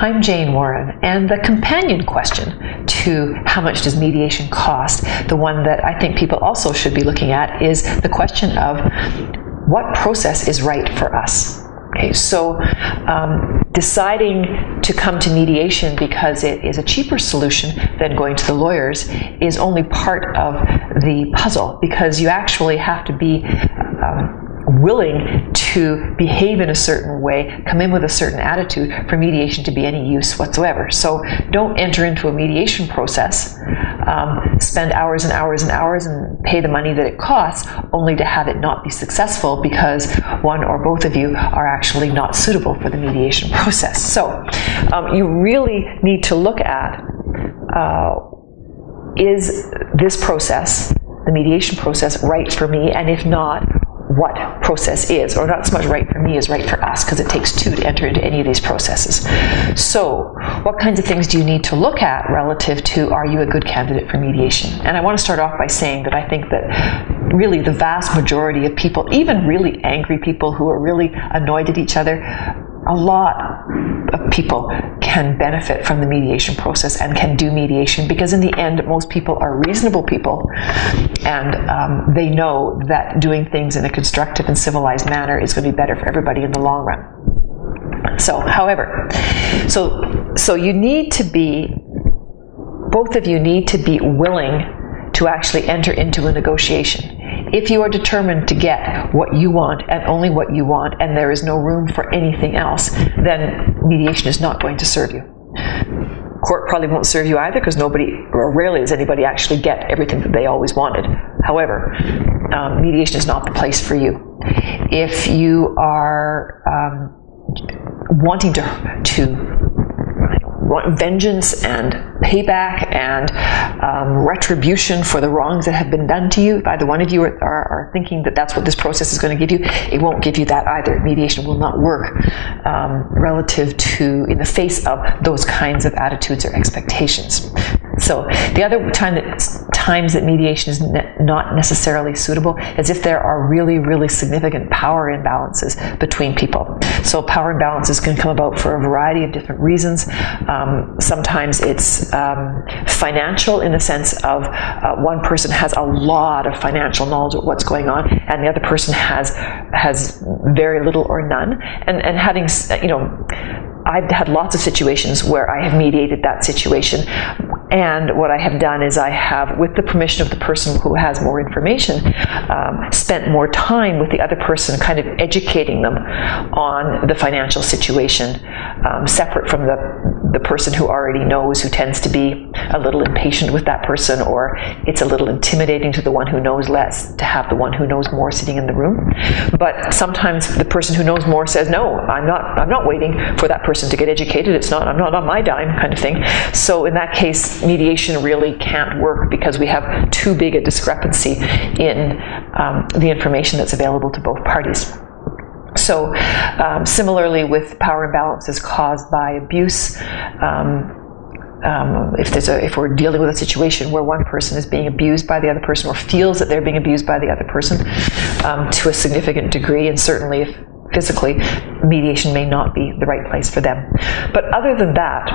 I'm Jane Warren, and the companion question to how much does mediation cost, the one that I think people also should be looking at, is the question of what process is right for us. Okay, so deciding to come to mediation because it is a cheaper solution than going to the lawyers is only part of the puzzle, because you actually have to be willing to behave in a certain way, come in with a certain attitude for mediation to be any use whatsoever. So don't enter into a mediation process, spend hours and hours and hours and pay the money that it costs, only to have it not be successful because one or both of you are actually not suitable for the mediation process. So you really need to look at, is this process, the mediation process, right for me? And if not, what process is, or not so much right for me as right for us, because it takes two to enter into any of these processes. So what kinds of things do you need to look at relative to, are you a good candidate for mediation? And I want to start off by saying that I think that really the vast majority of people, even really angry people who are really annoyed at each other, a lot of people can benefit from the mediation process and can do mediation, because in the end, most people are reasonable people, and they know that doing things in a constructive and civilized manner is going to be better for everybody in the long run. So, however, so you need to be, both of you need to be willing to actually enter into a negotiation. If you are determined to get what you want and only what you want, and there is no room for anything else, then mediation is not going to serve you. Court probably won't serve you either, because nobody, or rarely does anybody actually get everything that they always wanted. However, mediation is not the place for you. If you are wanting to want vengeance and payback and retribution for the wrongs that have been done to you, if either one of you are thinking that that's what this process is going to give you, it won't give you that either. Mediation will not work relative to, in the face of those kinds of attitudes or expectations. So the other times that mediation is not necessarily suitable is if there are really, really significant power imbalances between people. So power imbalances can come about for a variety of different reasons. Sometimes it's financial, in the sense of one person has a lot of financial knowledge of what's going on, and the other person has very little or none. And having, I've had lots of situations where I have mediated that situation, and what I have done is I have, with the permission of the person who has more information, spent more time with the other person, kind of educating them on the financial situation, separate from the person who already knows, who tends to be a little impatient with that person, or it's a little intimidating to the one who knows less to have the one who knows more sitting in the room. But sometimes the person who knows more says, no, I'm not waiting for that person to get educated. I'm not on my dime, kind of thing. So in that case, mediation really can't work, because we have too big a discrepancy in the information that's available to both parties. So similarly with power imbalances caused by abuse, if we're dealing with a situation where one person is being abused by the other person, or feels that they're being abused by the other person to a significant degree, and certainly if physically, mediation may not be the right place for them. But other than that,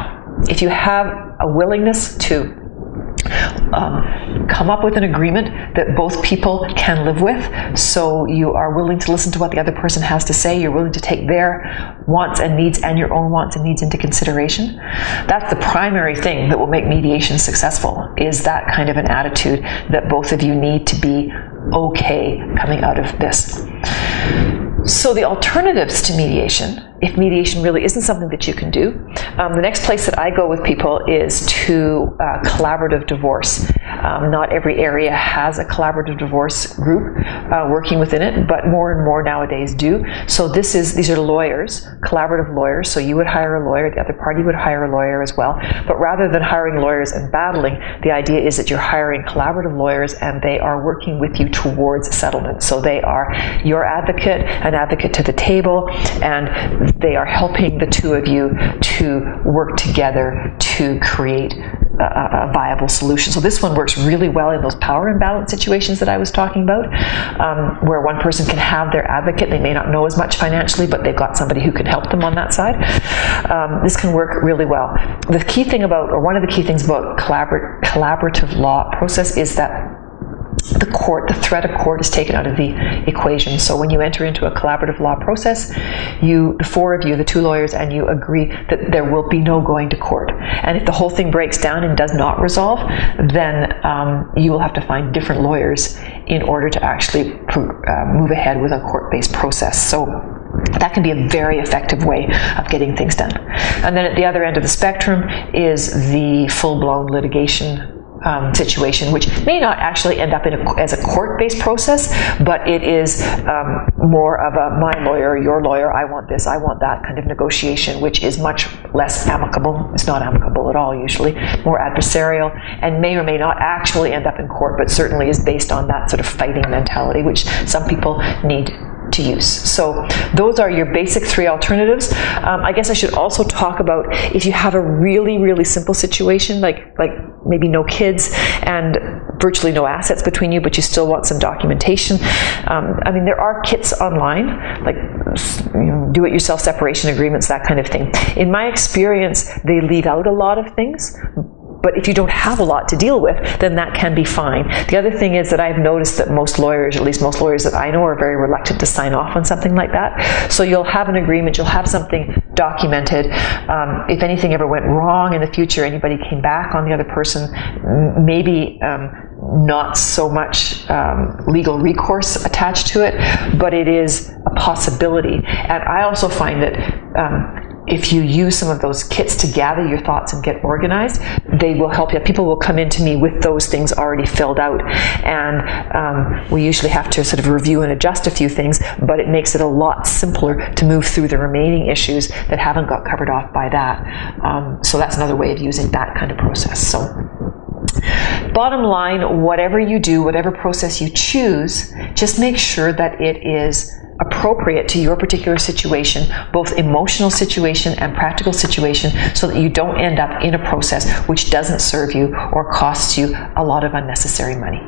if you have a willingness to come up with an agreement that both people can live with, so you are willing to listen to what the other person has to say, you're willing to take their wants and needs and your own wants and needs into consideration, that's the primary thing that will make mediation successful, is that kind of an attitude that both of you need to be okay coming out of this. So the alternatives to mediation, if mediation really isn't something that you can do, the next place that I go with people is to collaborative divorce. Not every area has a collaborative divorce group working within it, but more and more nowadays do. So these are lawyers, collaborative lawyers. So you would hire a lawyer, the other party would hire a lawyer as well. But rather than hiring lawyers and battling, the idea is that you're hiring collaborative lawyers, and they are working with you towards settlement. So they are your advocate, an advocate to the table, and they are helping the two of you to work together to create a viable solution. So this one works really well in those power imbalance situations that I was talking about, where one person can have their advocate. They may not know as much financially, but they've got somebody who can help them on that side. This can work really well. The key thing about, or one of the key things about collaborative law process is that the threat of court is taken out of the equation. So when you enter into a collaborative law process, the four of you, the two lawyers, and you agree that there will be no going to court. And if the whole thing breaks down and does not resolve, then you will have to find different lawyers in order to actually move ahead with a court-based process. So that can be a very effective way of getting things done. And then at the other end of the spectrum is the full-blown litigation situation, which may not actually end up as a court-based process, but it is more of a my lawyer, your lawyer, I want this, I want that kind of negotiation, which is much less amicable. It's not amicable at all usually, more adversarial, and may or may not actually end up in court, but certainly is based on that sort of fighting mentality, which some people need to use. So those are your basic three alternatives. I guess I should also talk about if you have a really, really simple situation, like maybe no kids and virtually no assets between you, but you still want some documentation. I mean, there are kits online, like do-it-yourself separation agreements, that kind of thing. In my experience, they leave out a lot of things. But if you don't have a lot to deal with, then that can be fine. The other thing is that I've noticed that most lawyers, at least most lawyers that I know, are very reluctant to sign off on something like that. So you'll have an agreement, you'll have something documented. If anything ever went wrong in the future, anybody came back on the other person, maybe not so much legal recourse attached to it, but it is a possibility. And I also find that if you use some of those kits to gather your thoughts and get organized, they will help you. People will come into me with those things already filled out, and we usually have to sort of review and adjust a few things, but it makes it a lot simpler to move through the remaining issues that haven't got covered off by that. So that's another way of using that kind of process. So bottom line, whatever you do, whatever process you choose, just make sure that it is appropriate to your particular situation, both emotional situation and practical situation, so that you don't end up in a process which doesn't serve you or costs you a lot of unnecessary money.